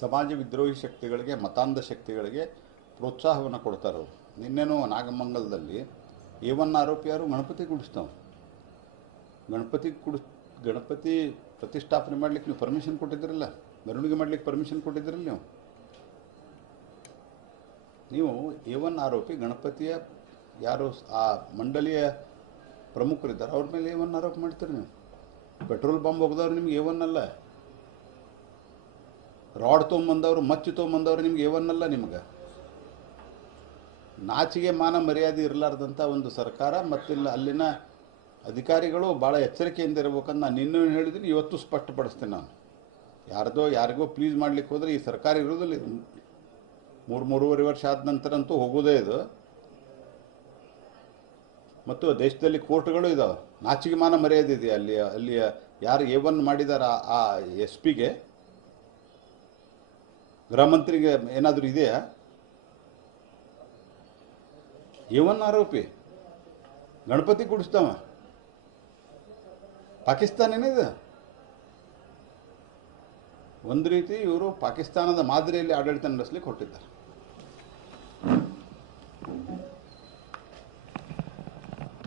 ಸಮಾಜ ವಿದ್ರೋಹಿ ಶಕ್ತಿಗಳಿಗೆ, ಮತಾಂಧ ಶಕ್ತಿಗಳಿಗೆ ಪ್ರೋತ್ಸಾಹವನ್ನು ಕೊಡ್ತಾರೆ. ನಿನ್ನೆನೂ ನಾಗಮಂಗಲದಲ್ಲಿ A1 ಆರೋಪಿ ಯಾರು ಗಣಪತಿ ಕುಡಿಸ್ತಾವೆ. ಗಣಪತಿ ಪ್ರತಿಷ್ಠಾಪನೆ ಮಾಡಲಿಕ್ಕೆ ನೀವು ಪರ್ಮಿಷನ್ ಕೊಟ್ಟಿದ್ದಿರಲ್ಲ, ಮೆರವಣಿಗೆ ಮಾಡಲಿಕ್ಕೆ ಪರ್ಮಿಷನ್ ಕೊಟ್ಟಿದ್ದಿರಲ್ಲ. ನೀವು A1 ಆರೋಪಿ ಗಣಪತಿಯ ಯಾರು ಆ ಮಂಡಳಿಯ ಪ್ರಮುಖರಿದ್ದಾರೆ ಅವ್ರ ಮೇಲೆ A1 ಆರೋಪ ಮಾಡ್ತೀರಿ. ನೀವು ಪೆಟ್ರೋಲ್ ಬಾಂಬ್ ಹೋಗದವ್ರು ನಿಮ್ಗೆ A1 ಅಲ್ಲ, ರಾಡ್ ತೊಗೊಂಬಂದವರು, ಮಚ್ಚು ತೊಗೊಂಬಂದವ್ರು ನಿಮ್ಗೆ A1 ಅಲ್ಲ. ನಿಮ್ಗೆ ನಾಚಿಗೆ ಮಾನ ಮರ್ಯಾದೆ ಇರಲಾರ್ದಂಥ ಒಂದು ಸರ್ಕಾರ ಮತ್ತು ಅಲ್ಲಿನ ಅಧಿಕಾರಿಗಳು ಭಾಳ ಎಚ್ಚರಿಕೆಯಿಂದ ಇರಬೇಕಂತ ನಾನು ನಿನ್ನೂ ಹೇಳಿದ್ದೀನಿ, ಇವತ್ತು ಸ್ಪಷ್ಟಪಡಿಸ್ತೇನೆ. ನಾನು ಯಾರಿಗೋ ಪ್ಲೀಸ್ ಮಾಡ್ಲಿಕ್ಕೆ ಹೋದರೆ ಈ ಸರ್ಕಾರ ಇರೋದಿಲ್ಲ. 3-3.5 ವರ್ಷ ಆದ ನಂತರ ಅಂತೂ ಹೋಗೋದೇ ಇದು. ಮತ್ತು ದೇಶದಲ್ಲಿ ಕೋರ್ಟ್ಗಳು ಇದಾವೆ. ನಾಚಿಗೆ ಮಾನ ಮರ್ಯಾದೆ ಇದೆಯಾ ಅಲ್ಲಿಯ ಯಾರು A1 ಮಾಡಿದಾರ ಆ SP ಗೆ, ಗೃಹ ಮಂತ್ರಿಗೆ ಏನಾದರೂ ಇದೆಯಾ? A1 ಆರೋಪಿ ಗಣಪತಿ ಕುಡಿಸ್ತಾವ. ಪಾಕಿಸ್ತಾನೇನಿದೆ ಒಂದು ರೀತಿ ಇವರು ಪಾಕಿಸ್ತಾನದ ಮಾದರಿಯಲ್ಲಿ ಆಡಳಿತ ನಡೆಸಲಿಕ್ಕೆ ಹೊರಟಿದ್ದಾರೆ.